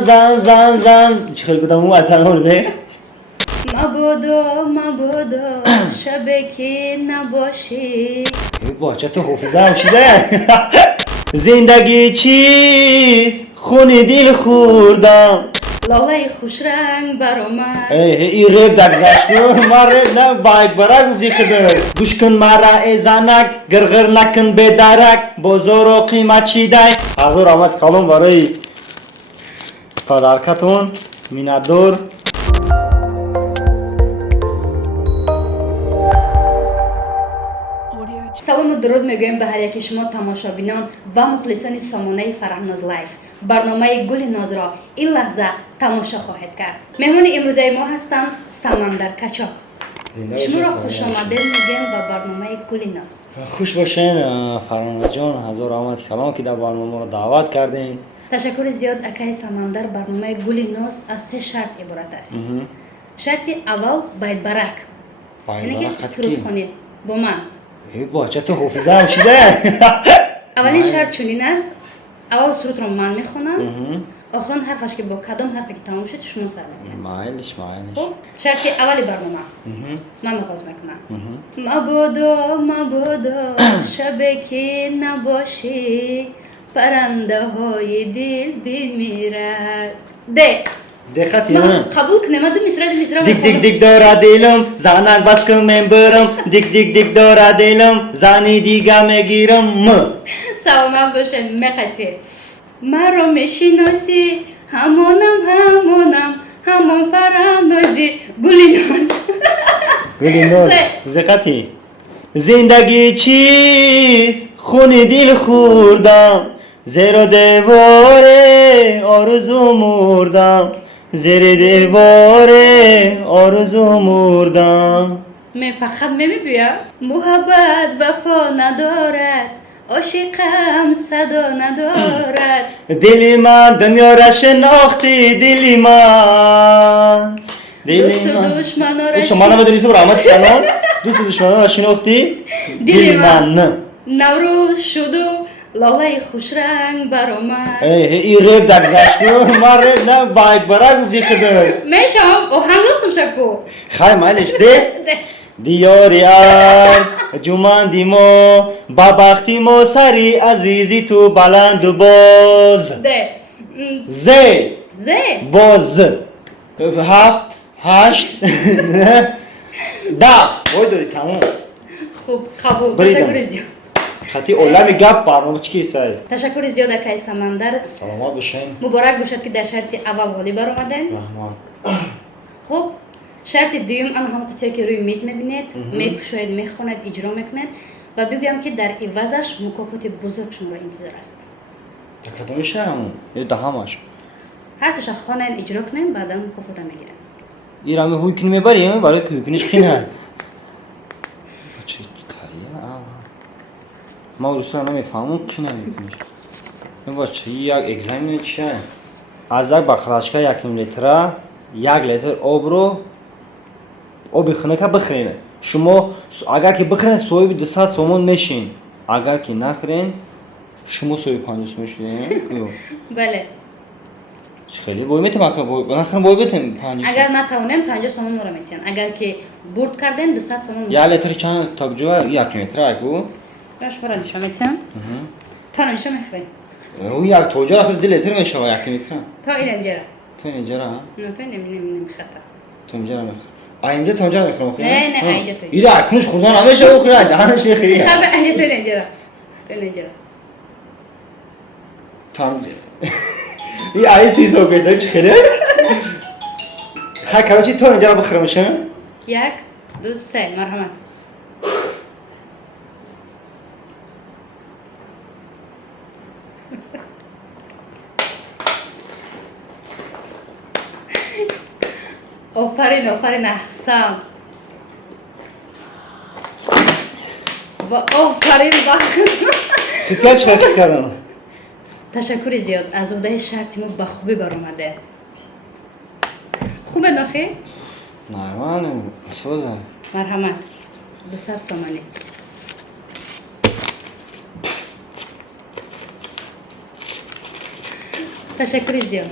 زن چه خیلی بودم اون اصلا مورده مبادا شبه که نباشی باچه تو حافظه هم شده زندگی چیست خون دل خوردم لاله خوش رنگ برآمد این ریب در گذشت کن ما ریب نه باید برای گفتی خدر گوش کن مرا ای زنک گرگر نکن به درک بازار و قیمت چیده حضور آمد کلام برای پادرکتون میندور سلام و درود میگویم به هر یک شما تماشابینان و مخلصان سامانه فرهناز لایف. برنامه گل ناز را این لحظه تماشا خواهد کرد. مهمان امروزه ما هستند سمندر کچاپ. شما را خوش آمدید میگیم به برنامه گل ناز. خوش باشین فرهناز جان، هزار آمد کلام که در برنامه ما را دعوت کردین. تشکر زیاد اکای سمندر. برنامه گل ناز از 3 شرط عبارت است. شرط اول باید برک، یعنی که سرودخوانی با من. باچه تو حافظه هم شده اولین شرط چنین است، اول سرود رو من میخونم، آخران حرفش که با کدام حرفی که تمام شد شما سر میکنید. مایلش خب شرط اولی برنامه من آغاز میکنم. مبادا شبه که نباشی پرنده های دل بمیرد. دقتی قبول کنم دو مصرع دیک دیک دیک داره دلم زنک بس که من برم دیک دیک دیک داره دلم زنی دیگه میگیرم سلامت باشن مخطی مرا میشناسی همان فرهنازی گلی ناز دقتی زندگی چیست خون دل خوردم زیر دیوار آرزو مردم زیر دیوار آرزو مردم. من فقط میبیم محبت وفا ندارد عاشقم صدا ندارد دلی من دنیا را شناختی دلی من دوست و دشمن را شما نمیدونید برامت کنن دوست و دشمن را شناختی دلی من نوروز شد و لاله خوش رنگ برآمد. این ریب در گذشت کن ما ریب نه باید برای گفتی خدر میشم او هم گفتم شکو خواهی مالش ده دیاری ارد جماندی ما با بختی ما سری عزیزی تو بلند و باز زه باز 7 8 ده باید دادی تمام. خوب قبول. تشکر زیاد. خطی اولامی گپ برنامه چی کیسه؟ تشکر زیاد اکای سمندر. سلامت باشین. مبارک باشد که در شرط اول غالی بر آمدین. رحمت. خب شرط دوم آن هم قطعه که روی میز میبینید میکشاید میخواند اجرا میکنید و بگویم که در عوضش مکافات بزرگ شما را انتظار است. کدومش همون؟ یا دهمش؟ هر چه خواندن اجرا کنیم بعدا مکافات میگیرن. ایران هوی کنی میبریم برای که کنیش خینه. چه تریه ما روسا نمیفهمم کی نمیکنیش. این باشه یک اگزاین چیه؟ از یک بخراشکا 1 لیتر 1 لیتر آب خنک بخرین. شما اگر که بخرین سوی 200 سومون میشین. اگر که نخرین شما سوی 50 میشین. بله. خیلی بوی میتونم که بوی نخرین بوی بتیم 50. اگر نتونیم 50 سومون رو میتین. اگر که برد کردن 200 سومون. 1 لیتر چند تا جو 1 لیتر اگو؟ باش برای نشون میتین. تا نمیشه میخوای. او یک توجه آخر 2 لیتر میشه 1 لیتر. تا اینجا. تو اینجا ها؟ نه تو نمیخواد. تو اینجا نمیخواد. اینجا تو اینجا میخوام خیلی. نه اینجا تو. ایرا اکنش خوردن همیشه بخوره دهنش میخوری. خب اینجا تو اینجا. تو اینجا. تام. ای آیسی سو کیسه چه خلاص؟ خا کراچی تو اینجا بخورم میشه؟ 1 2 3 مرحمت. آفرین احسن و آفرین تو چه خیلی کردم؟ تشکر زیاد از عهده شرط ما به خوبی برآمده. خوبه نخی؟ نه من سوزه مرحمت 200 سومانی. تشکر زیاد.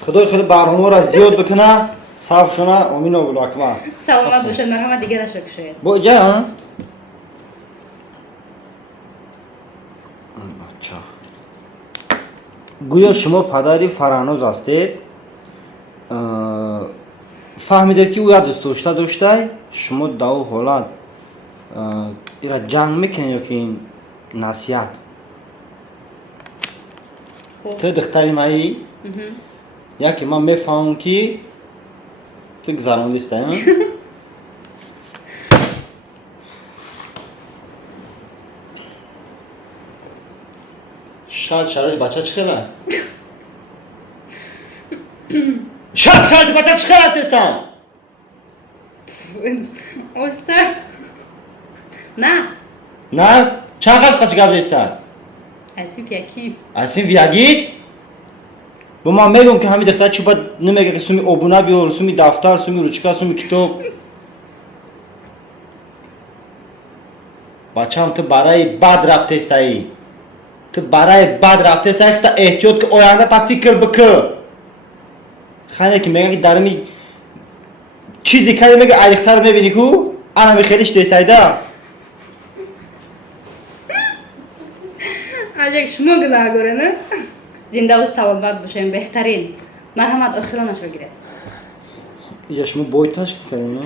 خدای خیلی برنامه را زیاد بکنه صاف شونه امین و بلاکما سلامت باشید. مرحمت دیگرش بکشید. با جا بچه گویا شما پدری فرانوز هستید فهمیدید که او یا دوست داشته شما دو حالت ایرا جنگ میکنید یا که این نصیحت تو دختری مایی یکی من میفهمم که تو گذراندیسته شاید شرایط بچه چی خیله؟ شاید بچه چی خیله تستم؟ استاد نه چند قصد قچه گب دیستن؟ اسیف یکی اسیم ویاگید؟ با من میگم که همین دختر چی باید نمیگه که سومی ابونه بیار سومی دفتر سومی روچکا سومی کتاب بچه هم تو برای بد رفته استایی تو برای بد رفته استایی تا احتیاط که آینده تا فکر بکر خیلی که میگه که درمی چیزی که میگه علیختر میبینی که انا خیلیش دیستایی ده اجاک شما گناهگاره نه؟ زنده و سلامت باشین بهترین مرحمت آخرانش بگیرید. اینجا شما بایتاش که کردین نه؟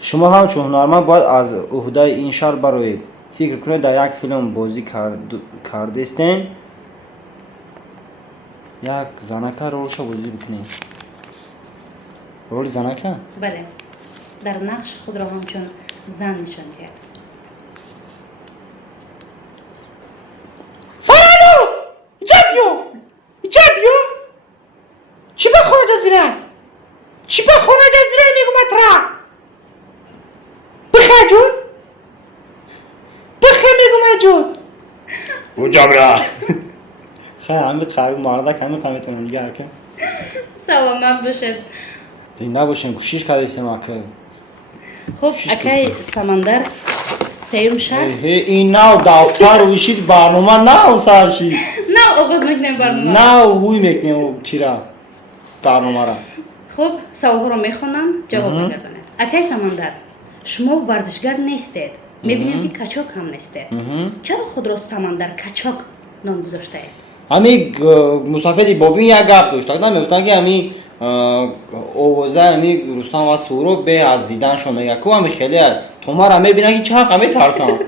شما هم چون هنرمند باید از عهده این شهر برایید فکر کنید در یک فیلم بازی کردستین یک زنکه رولش بازی بکنید رول زنکه؟ بله در نقش خود را همچون زن نشان دهید. فرانوز! اینجا بیو! چی به خونه جزیره؟ چی به خونه جزیره میگم اترا؟ بخیر جون؟ بخیر میگم جون؟ او جبرا خیلی همه قوی مردک همه قویتونه دیگه هکه سلامت باشید. زنده باشین کشیش کردیسیم اکه خب اکای سمندر سیروم شهر این نو دفتر و ویشید برنامه نو سرشید نه آغاز میکنیم برنامه نو هوی میکنیم چی را برنامه را خب سوال ها رو میخونم جواب بگردانید. اکای سمندر شما ورزشگر نیستید میبینیم که کچاک هم نیستید چرا خود را سمندر کچاک نام گذاشته اید؟ همی مسافری بابی یک گپ داشت نمیفتن که همی اووزه همی رستم و سورو به از دیدن شما میگه که همی خیلی تومار هم میبینن که چه حق همی ترسان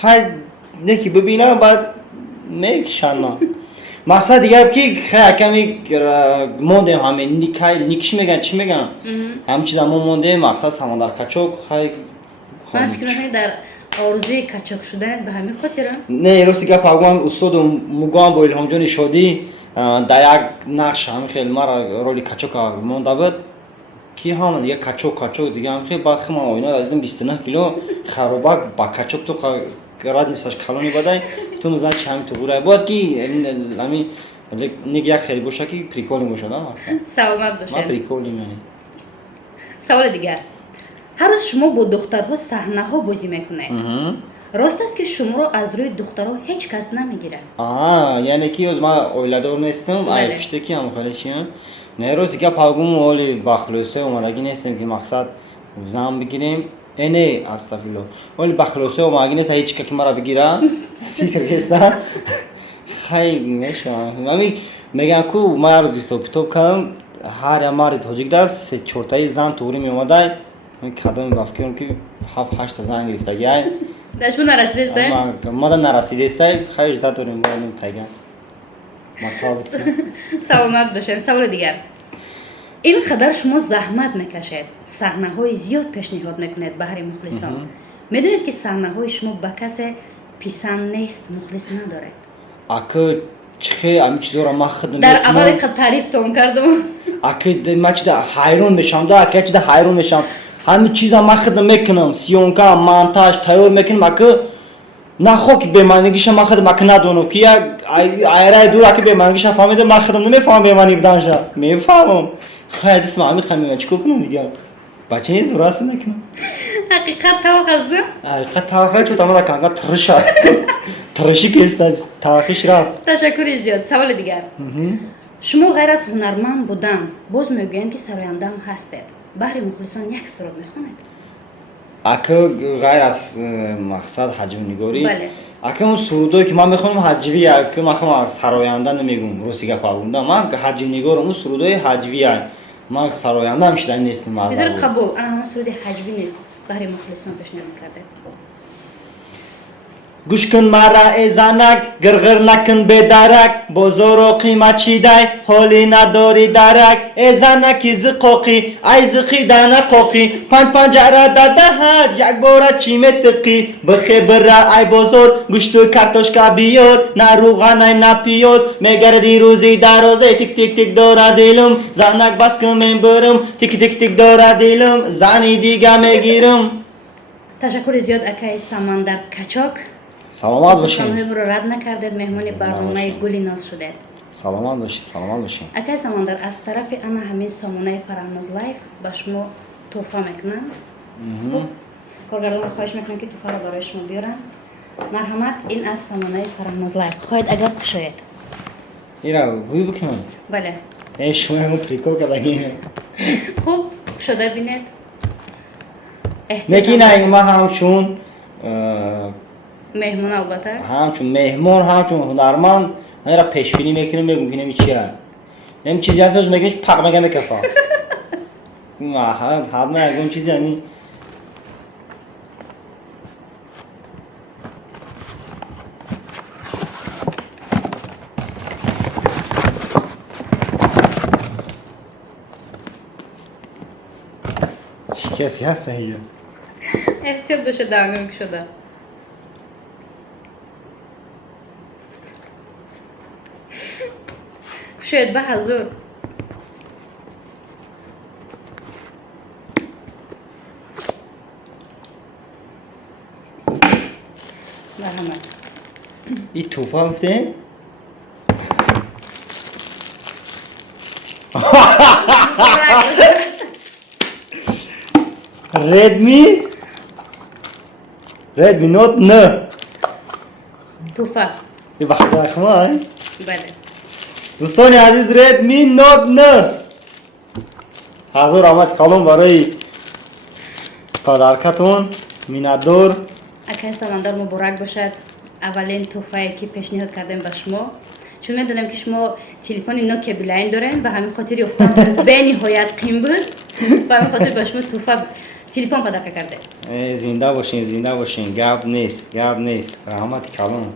خیلی نکی ببینن بعد میکشن مقصد دیگه که خیلی کمی مونده همه نیکش میگن چی میگن همه چیز همون مونده مقصد سمندر کچوک خیلی من فکر میکنم در آرزوی کچاک شدن به همین خاطره؟ نه راستی که پاگوام استاد مگام با الهام جان شادی در یک نقش هم خیلی مرا رولی کچوک مونده بود کی هم دیگه کچوک دیگه هم خیلی بعد خیلی من آینه دیدم 29 کیلو خرابک با کچوک تو رد نیستش کلونی بدای تو مزاج هم تو گوره بود کی همین نگه خیلی باشه که پریکولی باشه نه مثلا سلامت باشید. ما پریکولی یعنی سوال دیگر هر روز شما با دخترها صحنه ها بازی میکنید راست است که شما رو از روی دخترها هیچ کس نمیگیره؟ یعنی که از ما اولیدار نیستم ای پشته کی هم خیلی چیه نه روزی که پاگوم اولی بخلوسه اومدگی نیستم که مقصد زن بگیریم نه استغفرالله ولی بخلوسه اومدگی نیست هیچ که مرا بگیره فکر نیستم خیلی میشم میگم که ما روز استوب کردم هر مرد تاجیک دست سه چورتای زن توری می اومده من کدام بافکرم که 7-8 زن گرفتگی ای داشت نرسیده است؟ ما نرسیده است خیلی جدا داریم باید تگه سلامت باشین. سوال دیگر اینقدر شما زحمت میکشید صحنه های زیاد پیشنهاد میکنید به هر مخلصان میدونید که صحنه های شما به کسی پسند نیست مخلص نداره اکه چه همین چیزا را ما خدمت در اول قد تعریف تون کردم اکه ما چه حیران میشم ده اکه چه حیران میشم همین چیزا ما خدمت میکنم سیونکا مانتاژ تیار میکنم اکه نه خو که به معنیش ما خدمت ندونم که ایرای دور که به معنیش فهمیده ما خدمت نمیفهم به معنی بدانش میفهمم خیلی اسمع می خمیم چیکار کنم دیگه بچه نیست راست نکنم حقیقت توق است. حقیقت تلخه چون تمام کنگا ترش ترشی که است تلخش رفت تشکر زیاد. سوال دیگر. شما غیر از هنرمند بودن باز میگویند که سرایندم هستید. برای مخلصان یک سرود میخواند؟ اکه غیر از مقصد حجم نگاری بله. اکه اون سرودایی که من میخونم حجوی اکه من خواهم سراینده نمیگم روسی گپ آوردم من حجم نگارم اون سرودای حجوی من سراینده هم شدن نیستم بذار قبول انا همه سرود حجوی نیست برای مخلصان پیشنهاد کرده. گوش کن مرا ای زنک گرگر نکن به درک بازار و قیمت چی دای حالی نداری درک ای زنکی زقاقی ای زقی دانه قاقی پنجره دهد یک بار چی متقی بخی بره ای بازار گوشت و کارتوشکا بیار نه روغن نه پیاز میگردی روزی درازه تیک تیک تیک داره دلم زنک بس کن من برم تیک تیک تیک داره دلم زنی دیگه میگیرم. تشکر زیاد اکای سمندر کچاک. سلامت باشین. سخنهای رو رد نکردید. مهمان برنامه گلی ناز شدید. سلامت باشین. سلامت باشین. اکای سمندر از طرف انا همین سامانه فرهناز لایف به شما تحفه میکنن. کارگردان رو خواهش میکنم که تحفه رو برای شما بیارن. مرحمت این از سامانه فرهناز لایف. خواهید اگر بشوید. ایرا گوی بکنم. بله. ای شما همون پریکول کردگی. خوب شده بینید. نکی نه ما همچون مهمون البته همچون مهمون همچون هنرمند من را پیش بینی میکنم میگم که نمی چیه نمی چیزی هست روز میگم پق میگم میکفا ما هم میگم چیزی همین شکفی هست اینجا احتیاط بشه دنگم شده. شاید به حضور مرحمت این توفه میفته؟ Redmi Note 9 توفه یه وقت رخمه بله. دوستان عزیز Redmi Note 9 حضور آمد کلام برای پدرکتون میندور اکای سمندر مبارک باشد. اولین توفه که پیشنهاد کردیم به شما چون میدونم که شما تلفن نوکیا بلاین دارین به همین خاطر افتاد به نهایت قیم بود به همین خاطر به شما توفه تلفن پدر کرده. زنده باشین گپ نیست رحمت کلام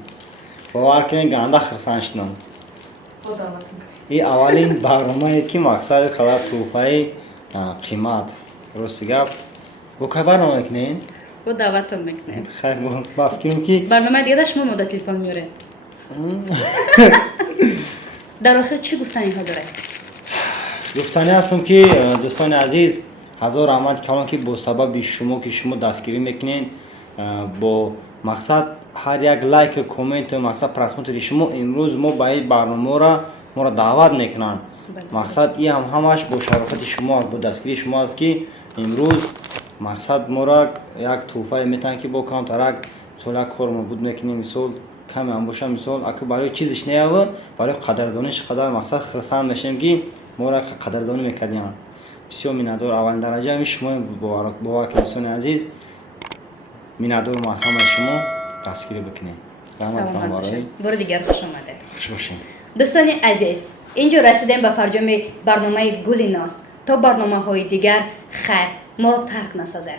باور کنین گنده خرسان شدم این اولین برنامه که مقصد خدا توفه قیمت روستی گپ با که برنامه کنین؟ با دعوتتون میکنیم. خیر با فکریم که برنامه دیگه شما مدت تلفن میاره. در آخر چی گفتن اینها داره؟ گفتنی هستم که دوستان عزیز هزار رحمت کلام که با سبب شما که شما دستگیری میکنین با مقصد هر یک لایک کامنت مقصد پرسموت شما امروز ما با این برنامه را دعوت میکنن. مقصد این همش با شرافت شما با دستگیری شما است که امروز مقصد ما را یک توفه میتن که با کم ترک سال کار ما بود میکنیم مثال کمی هم باشه مثال اگه برای چیزش نیاوه برای قدردانش قدر مقصد خرسان میشیم که ما را قدردانی میکردیم. بسیار میندور اول درجه همی شما با کلسان عزیز میندور ما همه شما دستگیری بکنید. سلامت باشید. بار دیگر خوش آمده. خوش باشین. دوستان عزیز اینجا رسیدیم به فرجام برنامه گلی ناز. تا برنامه های دیگر خیر ما رو ترک نسازد.